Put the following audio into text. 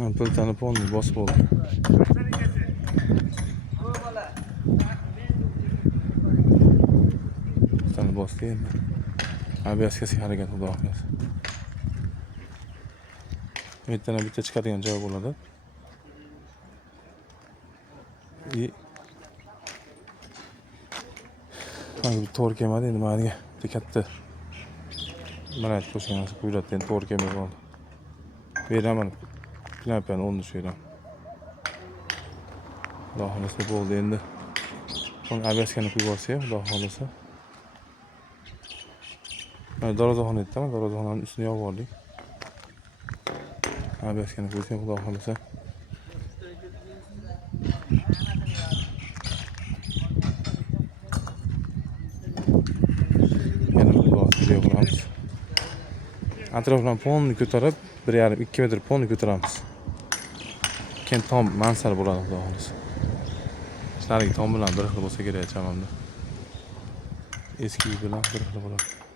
Piltani polni bosib oldi. Piltani bosdi endi. Aviatsiyasiga harakat qildi oxirida. Bu yerdan bitta chiqadigan joy bo'ladi. Hangi bir to'r kelmadi endi maniga bitta katta mana qo'shganasi buyuradi endi to'r kelmay qoldi. Beraman knappani o'rni shu yerdan. Xudo xolasa bo'ldi endi. Uni aviatsiyani qo'yib yuborsa, xudo xolasa. Mana darvozaxona aytdim, darvozaxonaning ustini yopib oldik. Aviatsiyani qo'ysa, xudo xolasa. Atrofdan ponni ko'tarib 1,5-2 metr ponni ko'taramiz. Keyin tom mansar bo'ladi xudo xolasa. Narigi tom bilan bir xil bo'lsa kerak chamamda. Eski bilan bir xil bo'ladi.